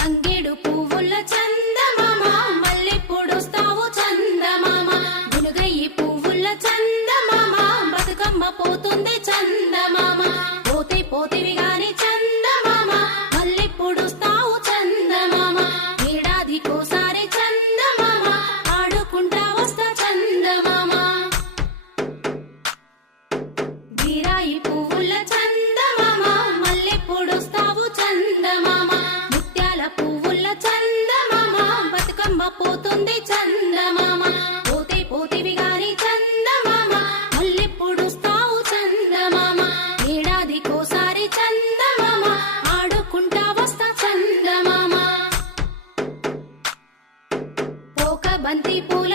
తంగేడు పువ్వుల చందమామ మల్లెప్పుడొస్తావు చందమామ గునుగయ్యి పువ్వుల చందమామ బతుకమ్మ పోతుంది చందమామ పోతే పోతివి గాని చందమామ మల్లెప్పుడొస్తావు చందమామ ఏడాదికోసారి చందమామ ఆడుకుంటా వస్తా చందమామ బీరాయి పువ్వుల చందమామ మల్లెప్పుడొస్తావు చందమామ ముత్యాల పువ్వుల చందమామ బతుకమ్మ పోతుంది చందమామ పోతే పోతివి గాని చందమామ మల్లెప్పుడొస్తావు చందమామ ఏడాదికోసారి చందమామ ఆడుకుంటా వస్తా చందమామ పోక బంతి పూల